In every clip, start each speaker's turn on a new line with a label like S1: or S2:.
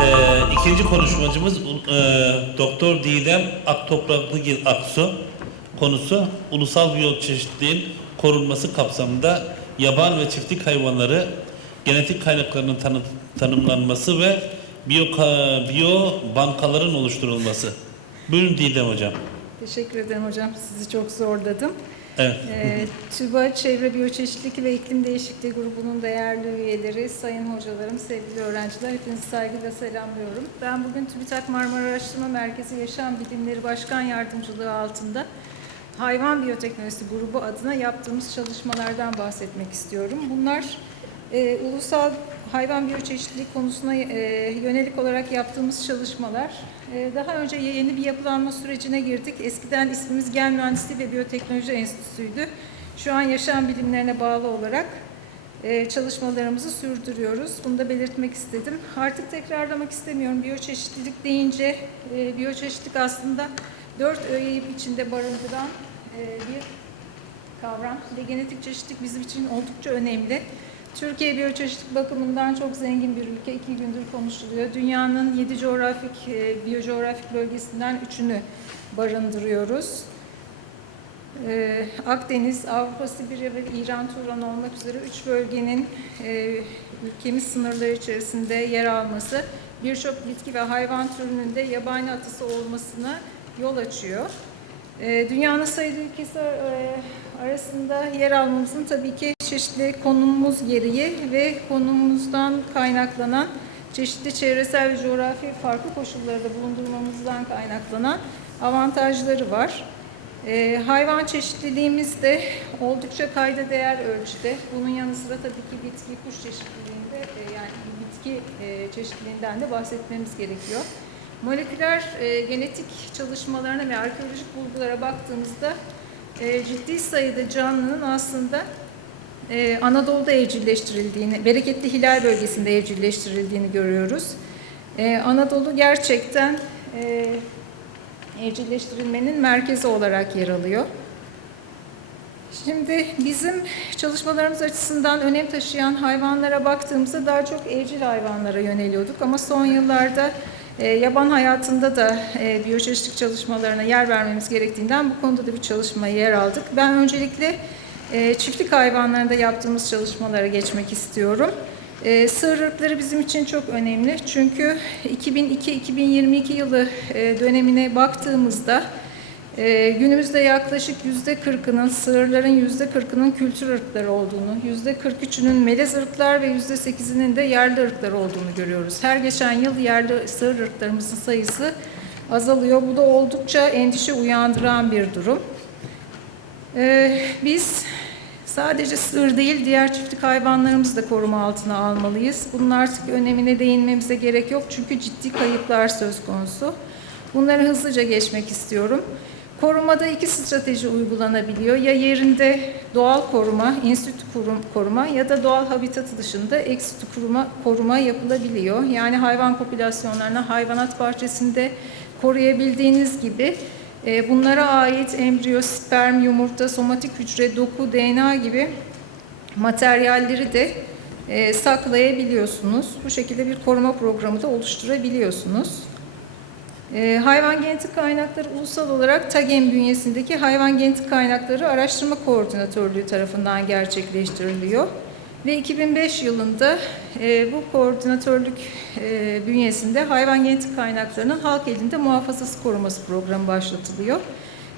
S1: Ee, ikinci konuşmacımız e, Doktor Didem Aktopraklıgil Aksu. Konusu ulusal biyoçeşitliliğin korunması kapsamında yaban ve çiftlik hayvanları genetik kaynaklarının tanı- tanımlanması ve biyo, biyo bankaların oluşturulması. Buyurun Didem Hocam.
S2: Teşekkür ederim hocam. Sizi çok zorladım.
S1: Evet.
S2: Ee, TÜBA Çevre Biyoçeşitlilik ve İklim Değişikliği grubunun değerli üyeleri, sayın hocalarım, sevgili öğrenciler, hepinizi saygıyla selamlıyorum. Ben bugün TÜBİTAK Marmara Araştırma Merkezi Yaşam Bilimleri Başkan Yardımcılığı altında Hayvan Biyoteknolojisi grubu adına yaptığımız çalışmalardan bahsetmek istiyorum. Bunlar e, ulusal hayvan biyoçeşitliliği konusuna e, yönelik olarak yaptığımız çalışmalar. E, daha önce yeni bir yapılanma sürecine girdik. Eskiden ismimiz Gen Mühendisliği ve Biyoteknoloji Enstitüsü'ydü. Şu an yaşam bilimlerine bağlı olarak e, çalışmalarımızı sürdürüyoruz. Bunu da belirtmek istedim. Artık tekrarlamak istemiyorum. Biyoçeşitlilik deyince biyoçeşitlilik aslında dört öğeyi içinde barındıran bir kavram ve genetik çeşitlilik bizim için oldukça önemli. Türkiye biyoçeşitlilik bakımından çok zengin bir ülke. iki gündür konuşuluyor. Dünyanın yedi coğrafik, e, biyocoğrafik bölgesinden üçünü barındırıyoruz. Ee, Akdeniz, Avrupa, Sibirya ve İran, Turan olmak üzere üç bölgenin e, ülkemiz sınırları içerisinde yer alması birçok bitki ve hayvan türünün de yabani atısı olmasına yol açıyor. Ee, Dünyanın sayılı ülkesi e, arasında yer almamızın tabii ki çeşitli konumumuz gereği ve konumumuzdan kaynaklanan çeşitli çevresel ve coğrafi farklı koşullarda bulundurmamızdan kaynaklanan avantajları var. Ee, hayvan çeşitliliğimiz de oldukça kayda değer ölçüde. Bunun yanı sıra tabii ki bitki, kuş çeşitliliğinde e, yani bitki e, çeşitliliğinden de bahsetmemiz gerekiyor. Moleküler e, genetik çalışmalarına ve arkeolojik bulgulara baktığımızda e, ciddi sayıda canlının aslında e, Anadolu'da evcilleştirildiğini, bereketli hilal bölgesinde evcilleştirildiğini görüyoruz. E, Anadolu gerçekten e, evcilleştirilmenin merkezi olarak yer alıyor. Şimdi bizim çalışmalarımız açısından önem taşıyan hayvanlara baktığımızda daha çok evcil hayvanlara yöneliyorduk ama son yıllarda e, yaban hayatında da e, biyoçeşitlik çalışmalarına yer vermemiz gerektiğinden bu konuda da bir çalışmaya yer aldık. Ben öncelikle e, çiftlik hayvanlarında yaptığımız çalışmalara geçmek istiyorum. E, sığır ırkları bizim için çok önemli çünkü 2002-2022 yılı e, dönemine baktığımızda e, günümüzde yaklaşık yüzde 40'ının sığırların yüzde 40'ının kültür ırkları olduğunu, yüzde 43'ünün melez ırklar ve yüzde 8'inin de yerli ırklar olduğunu görüyoruz. Her geçen yıl yerli sığır ırklarımızın sayısı azalıyor. Bu da oldukça endişe uyandıran bir durum. E, biz Sadece sığır değil, diğer çiftlik hayvanlarımızı da koruma altına almalıyız. Bunun artık önemine değinmemize gerek yok çünkü ciddi kayıplar söz konusu. Bunları hızlıca geçmek istiyorum. Korumada iki strateji uygulanabiliyor. Ya yerinde doğal koruma, institü koruma ya da doğal habitatı dışında ekstitü koruma, koruma yapılabiliyor. Yani hayvan popülasyonlarına hayvanat bahçesinde koruyabildiğiniz gibi Bunlara ait embriyo, sperm, yumurta, somatik hücre, doku, DNA gibi materyalleri de e, saklayabiliyorsunuz. Bu şekilde bir koruma programı da oluşturabiliyorsunuz. E, hayvan genetik kaynakları ulusal olarak TAGEM bünyesindeki Hayvan Genetik Kaynakları Araştırma Koordinatörlüğü tarafından gerçekleştiriliyor. Ve 2005 yılında e, bu koordinatörlük e, bünyesinde hayvan genetik kaynaklarının halk elinde muhafazası koruması programı başlatılıyor.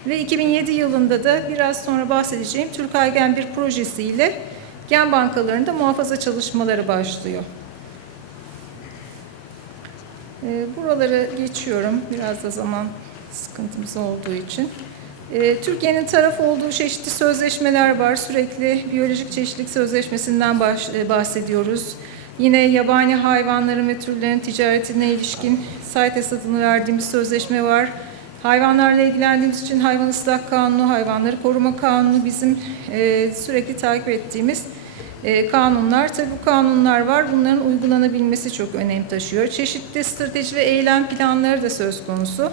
S2: Ve 2007 yılında da biraz sonra bahsedeceğim Türk Aygen bir projesiyle gen bankalarında muhafaza çalışmaları başlıyor. E, buraları geçiyorum biraz da zaman sıkıntımız olduğu için. Ee, Türkiye'nin taraf olduğu çeşitli sözleşmeler var. Sürekli biyolojik çeşitlilik sözleşmesinden e, bahsediyoruz. Yine yabani hayvanların ve türlerin ticaretine ilişkin CITES adını verdiğimiz sözleşme var. Hayvanlarla ilgilendiğimiz için hayvan ıslah kanunu, hayvanları koruma kanunu bizim e, sürekli takip ettiğimiz e, kanunlar. Tabi bu kanunlar var. Bunların uygulanabilmesi çok önem taşıyor. Çeşitli strateji ve eylem planları da söz konusu.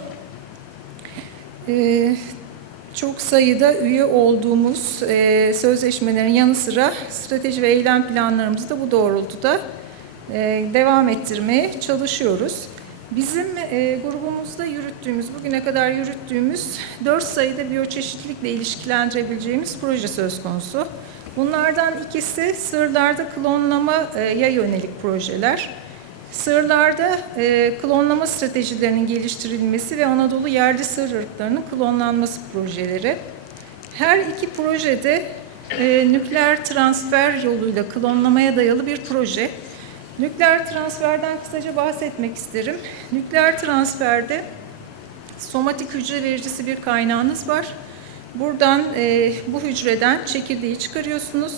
S2: Çok sayıda üye olduğumuz e, sözleşmelerin yanı sıra strateji ve eylem planlarımızı da bu doğrultuda e, devam ettirmeye çalışıyoruz. Bizim e, grubumuzda yürüttüğümüz, bugüne kadar yürüttüğümüz 4 sayıda biyoçeşitlilikle ilişkilendirebileceğimiz proje söz konusu. Bunlardan ikisi sığırlarda klonlamaya yönelik projeler. Sığırlarda e, klonlama stratejilerinin geliştirilmesi ve Anadolu yerli sığır ırklarının klonlanması projeleri. Her iki projede e, nükleer transfer yoluyla klonlamaya dayalı bir proje. Nükleer transferden kısaca bahsetmek isterim. Nükleer transferde somatik hücre vericisi bir kaynağınız var. Buradan e, bu hücreden çekirdeği çıkarıyorsunuz.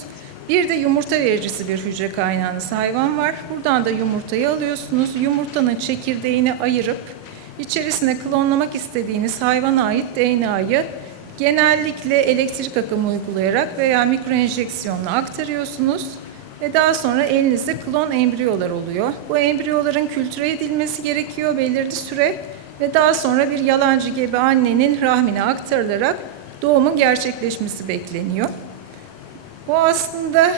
S2: Bir de yumurta vericisi bir hücre kaynağınız hayvan var. Buradan da yumurtayı alıyorsunuz. Yumurtanın çekirdeğini ayırıp içerisine klonlamak istediğiniz hayvana ait DNA'yı genellikle elektrik akımı uygulayarak veya mikroenjeksiyonla aktarıyorsunuz ve daha sonra elinizde klon embriyolar oluyor. Bu embriyoların kültüre edilmesi gerekiyor belirli süre ve daha sonra bir yalancı gebe annenin rahmine aktarılarak doğumun gerçekleşmesi bekleniyor. Bu aslında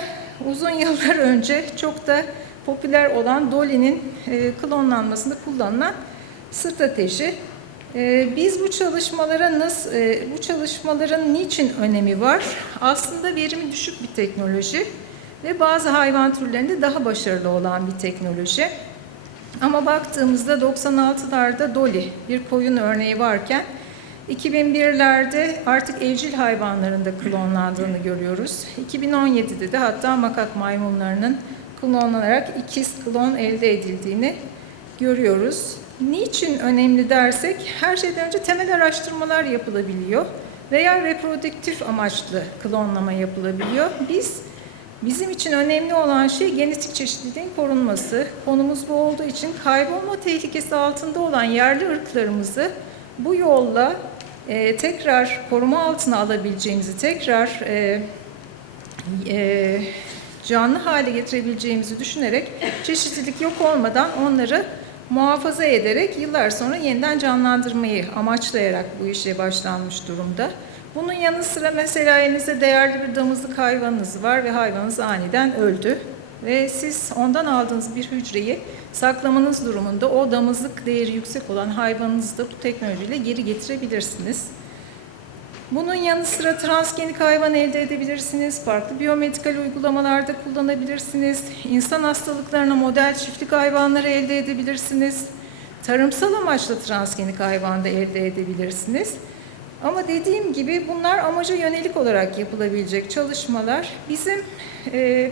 S2: uzun yıllar önce çok da popüler olan Dolly'nin e, klonlanmasında kullanılan strateji. E, biz bu çalışmalara nasıl, e, bu çalışmaların niçin önemi var? Aslında verimi düşük bir teknoloji ve bazı hayvan türlerinde daha başarılı olan bir teknoloji. Ama baktığımızda 96'larda Dolly bir koyun örneği varken 2001'lerde artık evcil hayvanların da klonlandığını görüyoruz. 2017'de de hatta makak maymunlarının klonlanarak ikiz klon elde edildiğini görüyoruz. Niçin önemli dersek her şeyden önce temel araştırmalar yapılabiliyor veya reproduktif amaçlı klonlama yapılabiliyor. Biz Bizim için önemli olan şey genetik çeşitliliğin korunması. Konumuz bu olduğu için kaybolma tehlikesi altında olan yerli ırklarımızı bu yolla e, tekrar koruma altına alabileceğimizi, tekrar e, e, canlı hale getirebileceğimizi düşünerek çeşitlilik yok olmadan onları muhafaza ederek yıllar sonra yeniden canlandırmayı amaçlayarak bu işe başlanmış durumda. Bunun yanı sıra mesela elinizde değerli bir damızlık hayvanınız var ve hayvanınız aniden öldü. Ve siz ondan aldığınız bir hücreyi saklamanız durumunda o damızlık değeri yüksek olan hayvanınızı da bu teknolojiyle geri getirebilirsiniz. Bunun yanı sıra transgenik hayvan elde edebilirsiniz, farklı biyomedikal uygulamalarda kullanabilirsiniz, insan hastalıklarına model çiftlik hayvanları elde edebilirsiniz, tarımsal amaçla transgenik hayvan da elde edebilirsiniz. Ama dediğim gibi bunlar amaca yönelik olarak yapılabilecek çalışmalar. Bizim e,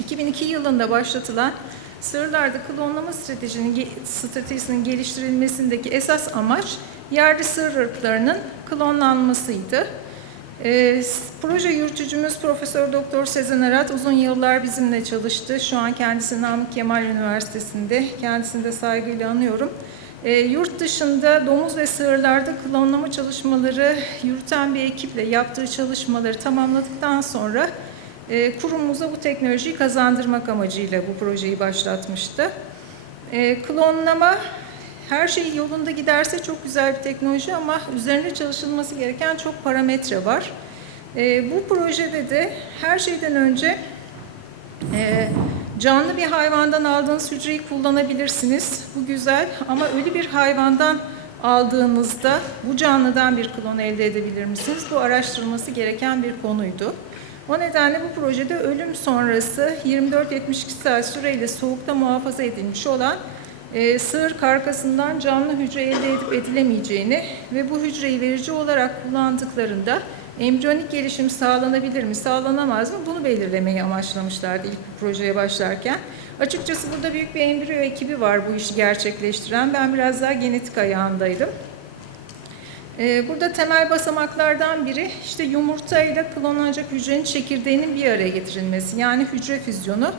S2: 2002 yılında başlatılan sığırlarda klonlama stratejinin, stratejisinin geliştirilmesindeki esas amaç yerli sığır ırklarının klonlanmasıydı. E, proje yürütücümüz Profesör Doktor Sezen Arat uzun yıllar bizimle çalıştı. Şu an kendisi Namık Kemal Üniversitesi'nde. Kendisini de saygıyla anıyorum. E, yurt dışında domuz ve sığırlarda klonlama çalışmaları yürüten bir ekiple yaptığı çalışmaları tamamladıktan sonra e, kurumumuza bu teknolojiyi kazandırmak amacıyla bu projeyi başlatmıştı. E, klonlama her şey yolunda giderse çok güzel bir teknoloji ama üzerinde çalışılması gereken çok parametre var. E, bu projede de her şeyden önce e, Canlı bir hayvandan aldığınız hücreyi kullanabilirsiniz. Bu güzel ama ölü bir hayvandan aldığınızda bu canlıdan bir klon elde edebilir misiniz? Bu araştırılması gereken bir konuydu. O nedenle bu projede ölüm sonrası 24-72 saat süreyle soğukta muhafaza edilmiş olan e, sığır karkasından canlı hücre elde edip edilemeyeceğini ve bu hücreyi verici olarak kullandıklarında embriyonik gelişim sağlanabilir mi, sağlanamaz mı bunu belirlemeyi amaçlamışlardı ilk projeye başlarken. Açıkçası burada büyük bir embriyo ekibi var bu işi gerçekleştiren. Ben biraz daha genetik ayağındaydım. Ee, burada temel basamaklardan biri işte yumurta ile klonlanacak hücrenin çekirdeğinin bir araya getirilmesi. Yani hücre füzyonu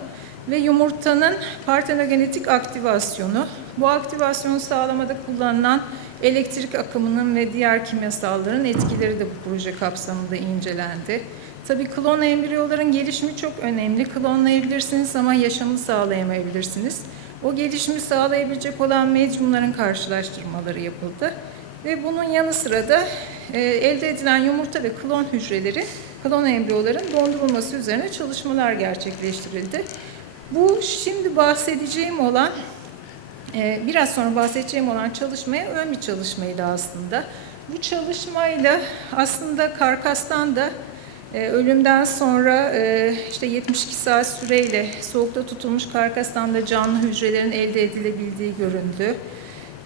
S2: ve yumurtanın partenogenetik aktivasyonu. Bu aktivasyonu sağlamada kullanılan elektrik akımının ve diğer kimyasalların etkileri de bu proje kapsamında incelendi. Tabii klon embriyoların gelişimi çok önemli. Klonlayabilirsiniz ama yaşamı sağlayamayabilirsiniz. O gelişimi sağlayabilecek olan medyumların karşılaştırmaları yapıldı. Ve bunun yanı sıra da e, elde edilen yumurta ve klon hücreleri, klon embriyoların dondurulması üzerine çalışmalar gerçekleştirildi. Bu şimdi bahsedeceğim olan, e, biraz sonra bahsedeceğim olan çalışmaya ön bir çalışmaydı aslında. Bu çalışmayla aslında karkastan da e, ölümden sonra e, işte 72 saat süreyle soğukta tutulmuş karkastan da canlı hücrelerin elde edilebildiği göründü.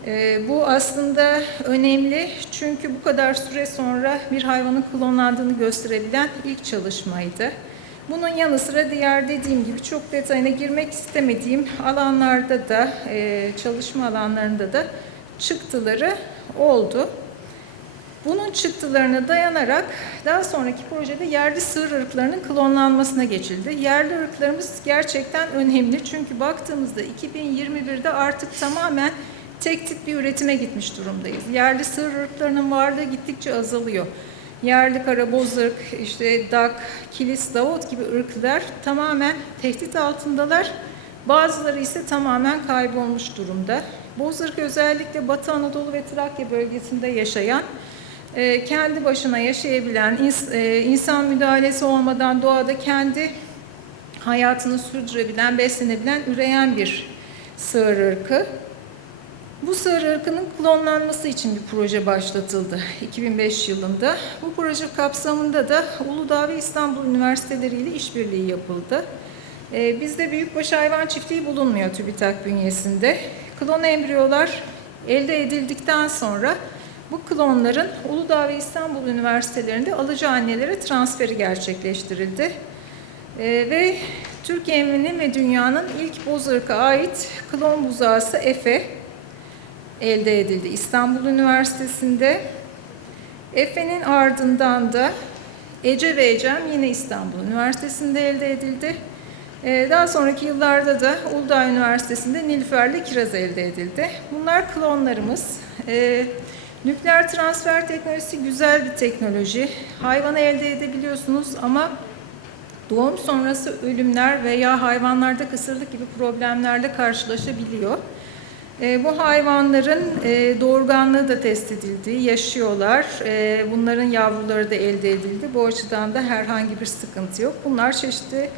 S2: E, bu aslında önemli çünkü bu kadar süre sonra bir hayvanın klonlandığını gösterebilen ilk çalışmaydı. Bunun yanı sıra diğer dediğim gibi çok detayına girmek istemediğim alanlarda da, e, çalışma alanlarında da çıktıları oldu. Bunun çıktılarına dayanarak daha sonraki projede yerli sığır ırklarının klonlanmasına geçildi. Yerli ırklarımız gerçekten önemli çünkü baktığımızda 2021'de artık tamamen tek tip bir üretime gitmiş durumdayız. Yerli sığır ırklarının varlığı gittikçe azalıyor. Yerli karaboz ırk, işte dak, kilis, davut gibi ırklar tamamen tehdit altındalar. Bazıları ise tamamen kaybolmuş durumda. Bozırk özellikle Batı Anadolu ve Trakya bölgesinde yaşayan e, kendi başına yaşayabilen, e, insan müdahalesi olmadan doğada kendi hayatını sürdürebilen, beslenebilen, üreyen bir sığır ırkı. Bu sığır ırkının klonlanması için bir proje başlatıldı 2005 yılında. Bu proje kapsamında da Uludağ ve İstanbul Üniversiteleri ile işbirliği yapıldı. Ee, bizde büyükbaş hayvan çiftliği bulunmuyor TÜBİTAK bünyesinde. Klon embriyolar elde edildikten sonra bu klonların Uludağ ve İstanbul Üniversitelerinde alıcı annelere transferi gerçekleştirildi. Ee, ve Türkiye'nin ve dünyanın ilk boz ırka ait klon buzağısı Efe elde edildi İstanbul Üniversitesi'nde. Efe'nin ardından da Ece ve Ecem yine İstanbul Üniversitesi'nde elde edildi. Ee, Daha sonraki yıllarda da Uludağ Üniversitesi'nde Nilüfer'le kiraz elde edildi. Bunlar klonlarımız. Ee, Nükleer transfer teknolojisi güzel bir teknoloji. Hayvanı elde edebiliyorsunuz ama doğum sonrası ölümler veya hayvanlarda kısırlık gibi problemlerle karşılaşabiliyor. E, bu hayvanların e, doğurganlığı da test edildi, yaşıyorlar. E, bunların yavruları da elde edildi. Bu açıdan da herhangi bir sıkıntı yok. Bunlar çeşitli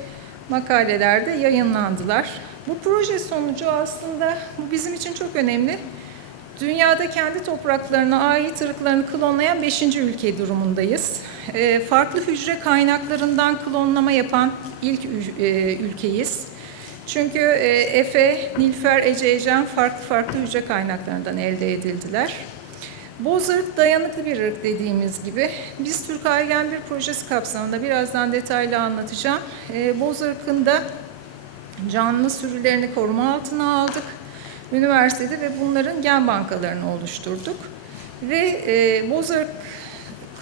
S2: makalelerde yayınlandılar. Bu proje sonucu aslında bu bizim için çok önemli. Dünyada kendi topraklarına ait ırklarını klonlayan 5. ülke durumundayız. E, farklı hücre kaynaklarından klonlama yapan ilk e, ülkeyiz. Çünkü e, Efe, Nilfer, Ece, Ecem farklı farklı hücre kaynaklarından elde edildiler. Boz dayanıklı bir ırk dediğimiz gibi. Biz Türk Aygen bir projesi kapsamında birazdan detaylı anlatacağım. E, Boz ırkında canlı sürülerini koruma altına aldık. Üniversitede ve bunların gen bankalarını oluşturduk. Ve e, Boz ırk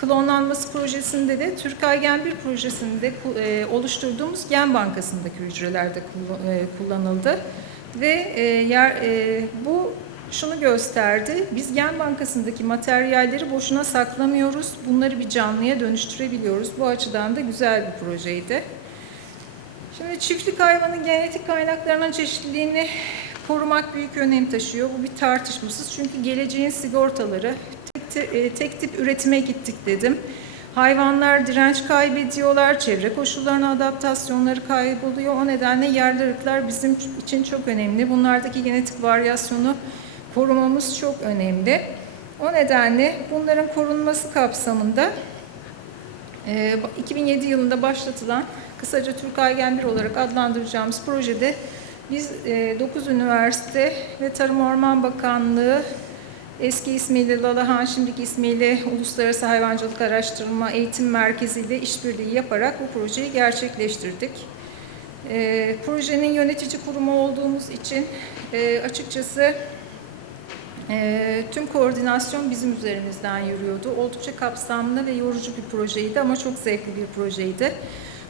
S2: klonlanması projesinde de Türk Gen bir projesinde ku- e, oluşturduğumuz gen bankasındaki hücreler de kullan- e, kullanıldı. Ve e, bu şunu gösterdi. Biz gen bankasındaki materyalleri boşuna saklamıyoruz. Bunları bir canlıya dönüştürebiliyoruz. Bu açıdan da güzel bir projeydi. Şimdi çiftlik hayvanın genetik kaynaklarının çeşitliliğini korumak büyük önem taşıyor. Bu bir tartışmasız çünkü geleceğin sigortaları e, tek tip üretime gittik dedim. Hayvanlar direnç kaybediyorlar, çevre koşullarına adaptasyonları kayboluyor. O nedenle yerli ırklar bizim için çok önemli. Bunlardaki genetik varyasyonu korumamız çok önemli. O nedenle bunların korunması kapsamında ee, 2007 yılında başlatılan kısaca Türk Aygen 1 olarak adlandıracağımız projede biz 9 üniversite ve Tarım Orman Bakanlığı eski ismiyle Lalahan, şimdiki ismiyle Uluslararası Hayvancılık Araştırma Eğitim Merkezi ile işbirliği yaparak bu projeyi gerçekleştirdik. Ee, projenin yönetici kurumu olduğumuz için e, açıkçası ee, tüm koordinasyon bizim üzerimizden yürüyordu. Oldukça kapsamlı ve yorucu bir projeydi ama çok zevkli bir projeydi.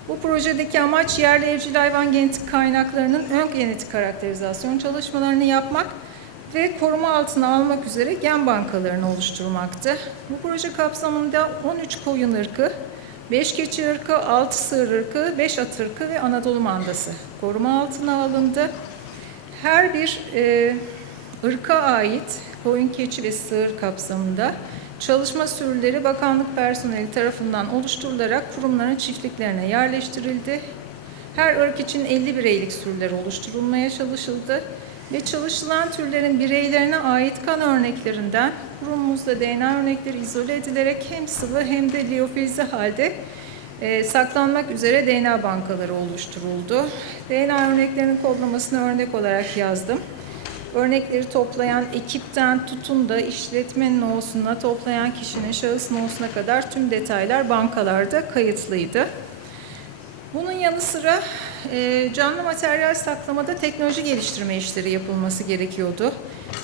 S2: Bu projedeki amaç yerli evcil hayvan genetik kaynaklarının ön genetik karakterizasyon çalışmalarını yapmak ve koruma altına almak üzere gen bankalarını oluşturmaktı. Bu proje kapsamında 13 koyun ırkı, 5 keçi ırkı, 6 sığır ırkı, 5 at ırkı ve Anadolu mandası koruma altına alındı. Her bir e, ırka ait koyun, keçi ve sığır kapsamında Çalışma sürüleri bakanlık personeli tarafından oluşturularak kurumların çiftliklerine yerleştirildi. Her ırk için 50 bireylik sürüler oluşturulmaya çalışıldı ve çalışılan türlerin bireylerine ait kan örneklerinden kurumumuzda DNA örnekleri izole edilerek hem sıvı hem de liyofilize halde e, saklanmak üzere DNA bankaları oluşturuldu. DNA örneklerinin kodlamasını örnek olarak yazdım. Örnekleri toplayan ekipten tutun da işletmenin nohusuna toplayan kişinin şahıs nohusuna kadar tüm detaylar bankalarda kayıtlıydı. Bunun yanı sıra e, canlı materyal saklamada teknoloji geliştirme işleri yapılması gerekiyordu.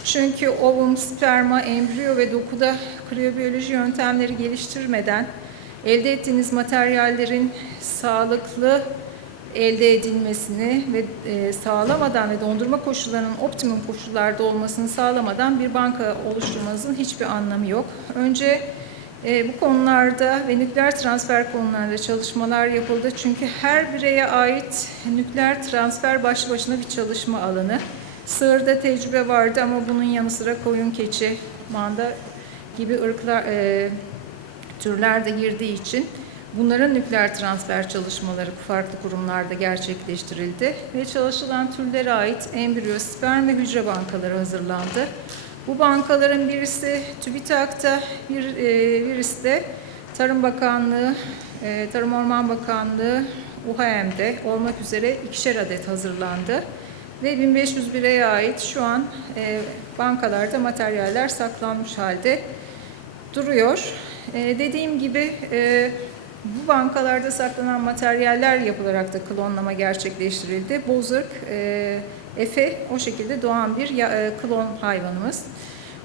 S2: Çünkü ovum, sperma, embriyo ve dokuda kriyobiyoloji yöntemleri geliştirmeden elde ettiğiniz materyallerin sağlıklı elde edilmesini ve e, sağlamadan ve dondurma koşullarının optimum koşullarda olmasını sağlamadan bir banka oluşturmanızın hiçbir anlamı yok. Önce e, bu konularda ve nükleer transfer konularında çalışmalar yapıldı. Çünkü her bireye ait nükleer transfer başlı başına bir çalışma alanı. Sığırda tecrübe vardı ama bunun yanı sıra koyun, keçi, manda gibi ırklar, e, türler de girdiği için bunların nükleer transfer çalışmaları farklı kurumlarda gerçekleştirildi ve çalışılan türlere ait embriyo, sperm ve hücre bankaları hazırlandı. Bu bankaların birisi TÜBİTAK'ta, bir, e, birisi de Tarım Bakanlığı, e, Tarım Orman Bakanlığı, UHM'de olmak üzere ikişer adet hazırlandı. Ve 1500 bireye ait şu an e, bankalarda materyaller saklanmış halde duruyor. E, dediğim gibi e, bu bankalarda saklanan materyaller yapılarak da klonlama gerçekleştirildi. Bozırk, e, Efe o şekilde doğan bir e, klon hayvanımız.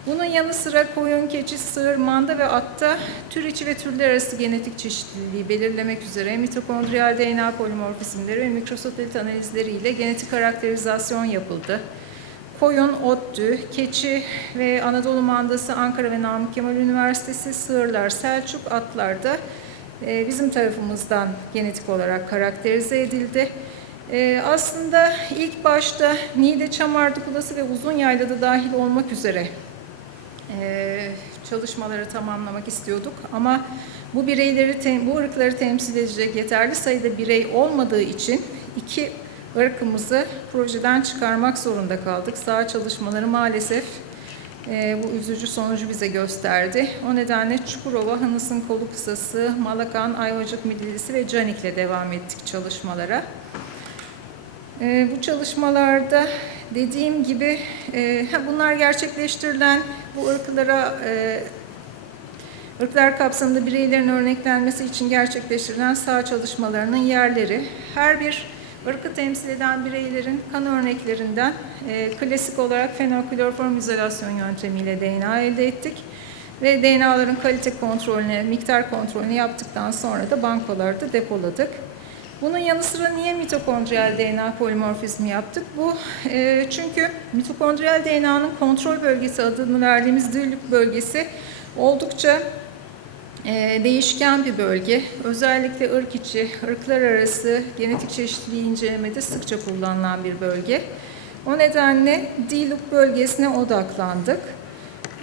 S2: Bunun yanı sıra koyun, keçi, sığır, manda ve atta tür içi ve türler arası genetik çeşitliliği belirlemek üzere mitokondriyal DNA polimorfizmleri ve mikrosatelit analizleri ile genetik karakterizasyon yapıldı. Koyun, ODTÜ, keçi ve Anadolu Mandası Ankara ve Namık Kemal Üniversitesi, sığırlar, Selçuk, atlar da e, bizim tarafımızdan genetik olarak karakterize edildi. E, aslında ilk başta Niğde, Çamardı, Kulası ve Uzun Yayla'da dahil olmak üzere e, çalışmaları tamamlamak istiyorduk. Ama bu bireyleri, bu ırkları temsil edecek yeterli sayıda birey olmadığı için iki ırkımızı projeden çıkarmak zorunda kaldık. Sağ çalışmaları maalesef e, bu üzücü sonucu bize gösterdi. O nedenle Çukurova, Hınıs'ın kolu kısası, Malakan, Ayvacık Midillisi ve Canik'le devam ettik çalışmalara. E, bu çalışmalarda dediğim gibi e, bunlar gerçekleştirilen bu ırklara e, ırklar kapsamında bireylerin örneklenmesi için gerçekleştirilen sağ çalışmalarının yerleri her bir ırkı temsil eden bireylerin kan örneklerinden e, klasik olarak fenoklorform izolasyon yöntemiyle DNA elde ettik ve DNA'ların kalite kontrolünü, miktar kontrolünü yaptıktan sonra da bankolarda depoladık. Bunun yanı sıra niye mitokondriyal DNA polimorfizmi yaptık? Bu e, çünkü mitokondriyal DNA'nın kontrol bölgesi adını verdiğimiz dirlik bölgesi oldukça e, değişken bir bölge. Özellikle ırk içi, ırklar arası genetik çeşitliliği incelemede sıkça kullanılan bir bölge. O nedenle D-loop bölgesine odaklandık.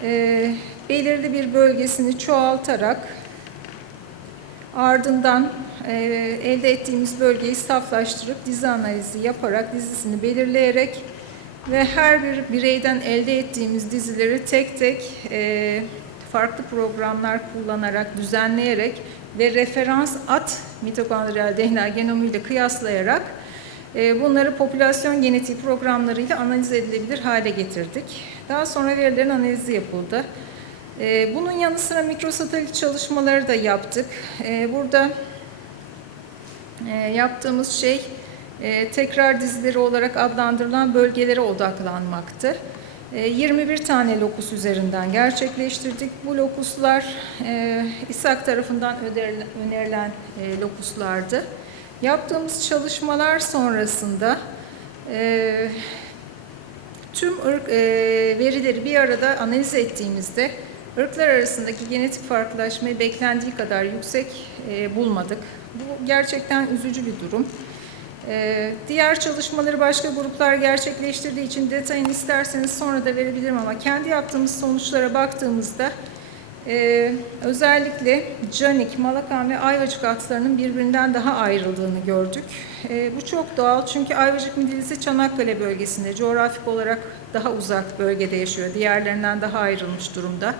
S2: E, belirli bir bölgesini çoğaltarak ardından e, elde ettiğimiz bölgeyi saflaştırıp dizi analizi yaparak dizisini belirleyerek ve her bir bireyden elde ettiğimiz dizileri tek tek e, farklı programlar kullanarak, düzenleyerek ve referans at mitokondriyal DNA genomuyla kıyaslayarak e, bunları popülasyon genetiği programlarıyla analiz edilebilir hale getirdik. Daha sonra verilerin analizi yapıldı. E, bunun yanı sıra mikrosatelit çalışmaları da yaptık. E, burada e, yaptığımız şey e, tekrar dizileri olarak adlandırılan bölgelere odaklanmaktı. E, 21 tane lokus üzerinden gerçekleştirdik. Bu lokuslar İSAK tarafından önerilen, lokuslardı. Yaptığımız çalışmalar sonrasında tüm verileri bir arada analiz ettiğimizde ırklar arasındaki genetik farklılaşmayı beklendiği kadar yüksek e, bulmadık. Bu gerçekten üzücü bir durum. Ee, diğer çalışmaları başka gruplar gerçekleştirdiği için detayını isterseniz sonra da verebilirim ama kendi yaptığımız sonuçlara baktığımızda Ee, özellikle Canik, Malakan ve Ayvacık atlarının birbirinden daha ayrıldığını gördük. Ee, bu çok doğal çünkü Ayvacık midillisi Çanakkale bölgesinde coğrafik olarak daha uzak bölgede yaşıyor. Diğerlerinden daha ayrılmış durumda.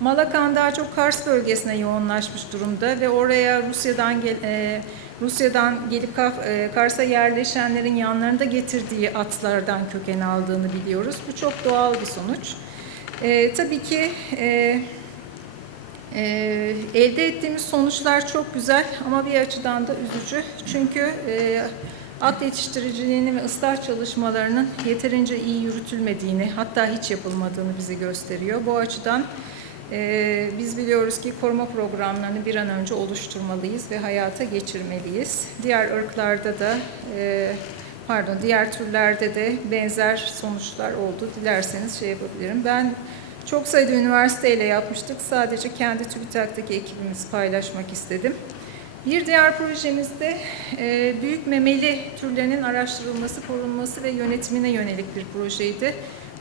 S2: Malakan daha çok Kars bölgesine yoğunlaşmış durumda ve oraya Rusya'dan gel, e, Rusya'dan gelip e, Kars'a yerleşenlerin yanlarında getirdiği atlardan köken aldığını biliyoruz. Bu çok doğal bir sonuç. E, tabii ki e, e, elde ettiğimiz sonuçlar çok güzel ama bir açıdan da üzücü. Çünkü e, at yetiştiriciliğinin ve ıslah çalışmalarının yeterince iyi yürütülmediğini hatta hiç yapılmadığını bize gösteriyor. Bu açıdan ee, biz biliyoruz ki koruma programlarını bir an önce oluşturmalıyız ve hayata geçirmeliyiz. Diğer ırklarda da, e, pardon diğer türlerde de benzer sonuçlar oldu. Dilerseniz şey yapabilirim. Ben çok sayıda üniversiteyle yapmıştık. Sadece kendi TÜBİTAK'taki ekibimizi paylaşmak istedim. Bir diğer projemizde e, büyük memeli türlerinin araştırılması, korunması ve yönetimine yönelik bir projeydi.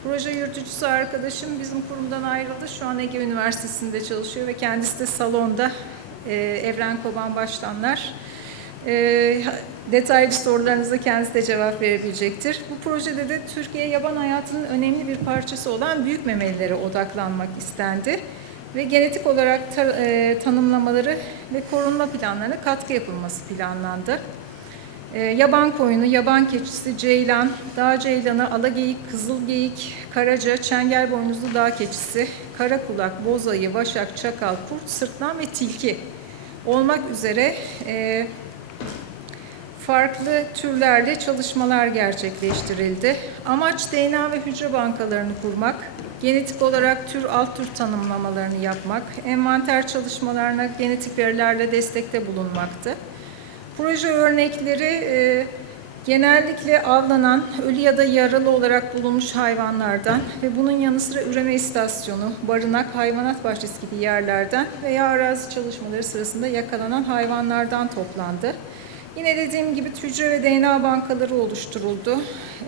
S2: Proje yürütücüsü arkadaşım bizim kurumdan ayrıldı. Şu an Ege Üniversitesi'nde çalışıyor ve kendisi de salonda e, Evren Koban Baştanlar. E, detaylı sorularınıza kendisi de cevap verebilecektir. Bu projede de Türkiye yaban hayatının önemli bir parçası olan büyük memelilere odaklanmak istendi ve genetik olarak tar- e, tanımlamaları ve korunma planlarına katkı yapılması planlandı. E, yaban koyunu, yaban keçisi, ceylan, dağ ceylanı, alageyik, kızılgeyik, karaca, çengel boynuzlu dağ keçisi, karakulak, bozayı, vaşak, çakal, kurt, sırtlan ve tilki olmak üzere e, farklı türlerle çalışmalar gerçekleştirildi. Amaç DNA ve hücre bankalarını kurmak, genetik olarak tür alt tür tanımlamalarını yapmak, envanter çalışmalarına genetik verilerle destekte bulunmaktı. Proje örnekleri e, genellikle avlanan, ölü ya da yaralı olarak bulunmuş hayvanlardan ve bunun yanı sıra üreme istasyonu, barınak, hayvanat bahçesi gibi yerlerden veya arazi çalışmaları sırasında yakalanan hayvanlardan toplandı. Yine dediğim gibi hücre ve DNA bankaları oluşturuldu.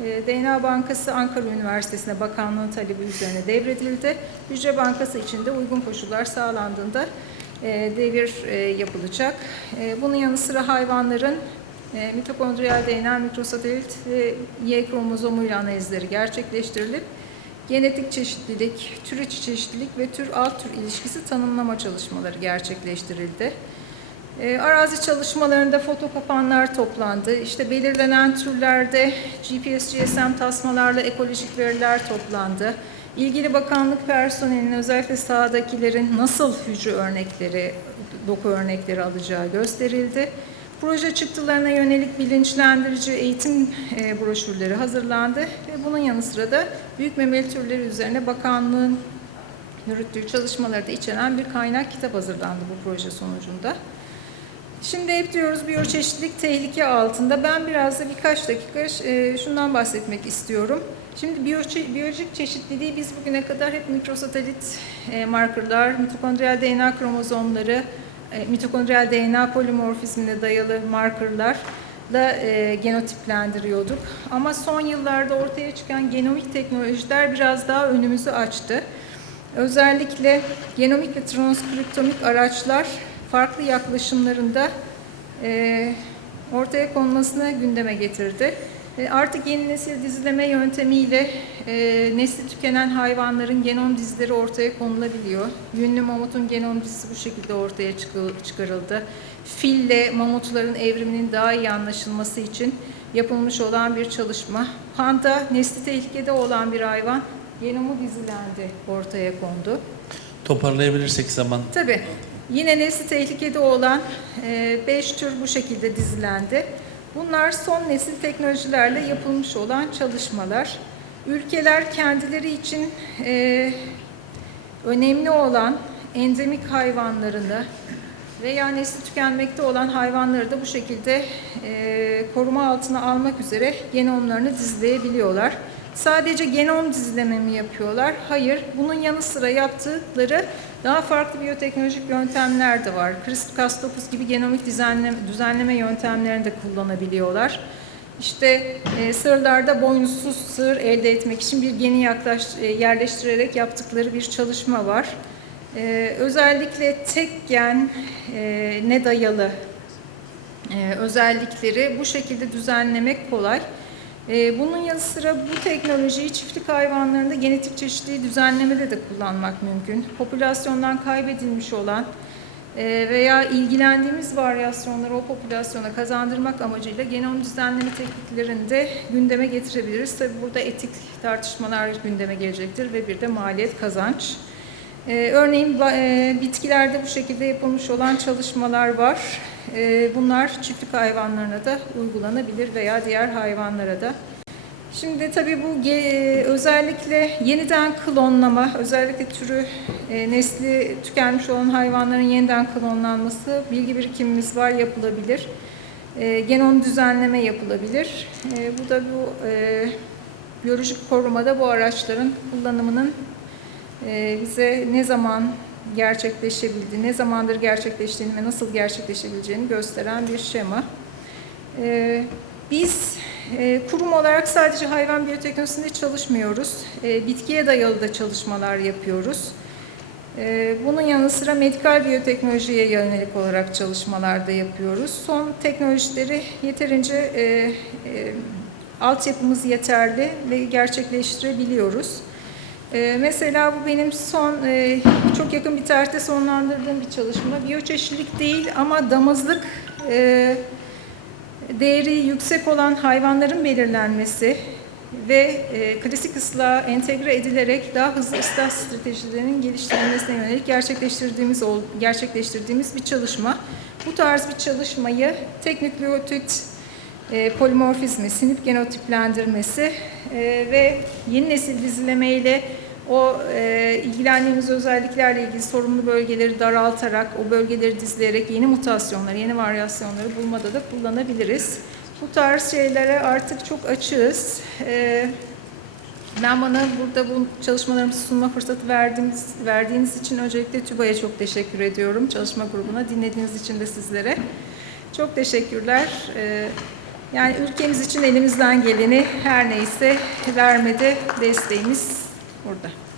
S2: E, DNA Bankası Ankara Üniversitesi'ne bakanlığın talebi üzerine devredildi. Hücre Bankası için de uygun koşullar sağlandığında devir e, yapılacak. E, Bunun yanı sıra hayvanların e, mitokondriyal DNA, mikrosatelit ve Y kromozomuyla analizleri gerçekleştirilip genetik çeşitlilik, tür içi çeşitlilik ve tür alt tür ilişkisi tanımlama çalışmaları gerçekleştirildi. E, arazi çalışmalarında foto kapanlar toplandı. İşte belirlenen türlerde GPS, GSM tasmalarla ekolojik veriler toplandı. İlgili bakanlık personelinin özellikle sahadakilerin nasıl hücre örnekleri, doku örnekleri alacağı gösterildi. Proje çıktılarına yönelik bilinçlendirici eğitim e, broşürleri hazırlandı ve bunun yanı sıra da büyük memeli türleri üzerine bakanlığın yürüttüğü çalışmaları da içeren bir kaynak kitap hazırlandı bu proje sonucunda. Şimdi hep diyoruz biyoçeşitlilik tehlike altında. Ben biraz da birkaç dakika e, şundan bahsetmek istiyorum. Şimdi biyolojik çeşitliliği biz bugüne kadar hep mikrosatelit e, markerlar, mitokondriyal DNA kromozomları, e, mitokondriyal DNA polimorfizmine dayalı markerlarla e, genotiplendiriyorduk. Ama son yıllarda ortaya çıkan genomik teknolojiler biraz daha önümüzü açtı. Özellikle genomik ve transkriptomik araçlar farklı yaklaşımlarında e, ortaya konmasını gündeme getirdi. E, artık yeni nesil dizileme yöntemiyle e, nesli tükenen hayvanların genom dizileri ortaya konulabiliyor. Yünlü mamutun genom dizisi bu şekilde ortaya çıkarıldı. Fille mamutların evriminin daha iyi anlaşılması için yapılmış olan bir çalışma. Panda nesli tehlikede olan bir hayvan genomu dizilendi ortaya kondu.
S1: Toparlayabilirsek zaman.
S2: Tabii. Yine nesli tehlikede olan 5 tür bu şekilde dizilendi. Bunlar son nesil teknolojilerle yapılmış olan çalışmalar. Ülkeler kendileri için e, önemli olan endemik hayvanlarını veya nesli tükenmekte olan hayvanları da bu şekilde e, koruma altına almak üzere genomlarını dizileyebiliyorlar. Sadece genom dizileme mi yapıyorlar? Hayır. Bunun yanı sıra yaptıkları daha farklı biyoteknolojik yöntemler de var. CRISPR-Cas9 gibi genomik düzenleme, düzenleme yöntemlerini de kullanabiliyorlar. İşte e, sığırlarda boynuzsuz sığır elde etmek için bir geni yaklaş, e, yerleştirerek yaptıkları bir çalışma var. Ee, özellikle tek gen e, ne dayalı e, özellikleri bu şekilde düzenlemek kolay. E, bunun yanı sıra bu teknolojiyi çiftlik hayvanlarında genetik çeşitliliği düzenlemede de kullanmak mümkün. Popülasyondan kaybedilmiş olan e, veya ilgilendiğimiz varyasyonları o popülasyona kazandırmak amacıyla genom düzenleme tekniklerini de gündeme getirebiliriz. Tabi burada etik tartışmalar gündeme gelecektir ve bir de maliyet kazanç. Ee, örneğin e, bitkilerde bu şekilde yapılmış olan çalışmalar var. Ee, bunlar çiftlik hayvanlarına da uygulanabilir veya diğer hayvanlara da. Şimdi tabii bu özellikle yeniden klonlama, özellikle türü e, nesli tükenmiş olan hayvanların yeniden klonlanması bilgi birikimimiz var yapılabilir. E, genom düzenleme yapılabilir. E, bu da bu biyolojik korumada bu araçların kullanımının bize ne zaman gerçekleşebildi, ne zamandır gerçekleştiğini ve nasıl gerçekleşebileceğini gösteren bir şema. E, Biz e, kurum olarak sadece hayvan biyoteknolojisinde çalışmıyoruz. E, Bitkiye dayalı da çalışmalar yapıyoruz. E, Bunun yanı sıra medikal biyoteknolojiye yönelik olarak çalışmalar da yapıyoruz. Son teknolojileri yeterince e, e, altyapımız yeterli ve gerçekleştirebiliyoruz. Ee, mesela bu benim son e, çok yakın bir tarihte sonlandırdığım bir çalışma. Biyoçeşitlilik değil ama damızlık e, değeri yüksek olan hayvanların belirlenmesi ve e, klasik ıslığa entegre edilerek daha hızlı ıslah stratejilerinin geliştirilmesine yönelik gerçekleştirdiğimiz gerçekleştirdiğimiz bir çalışma. Bu tarz bir çalışmayı tek nükleotit e, polimorfizmi, sinip genotiplendirmesi e, ve yeni nesil dizileme ile o e, ilgilendiğimiz özelliklerle ilgili sorumlu bölgeleri daraltarak, o bölgeleri dizleyerek yeni mutasyonları, yeni varyasyonları bulmada da kullanabiliriz. Bu tarz şeylere artık çok açığız. E, ben bana burada bu çalışmalarımızı sunma fırsatı verdiğiniz, verdiğiniz için öncelikle TÜBA'ya çok teşekkür ediyorum. Çalışma grubuna dinlediğiniz için de sizlere. Çok teşekkürler. E, yani ülkemiz için elimizden geleni her neyse vermede desteğimiz burada.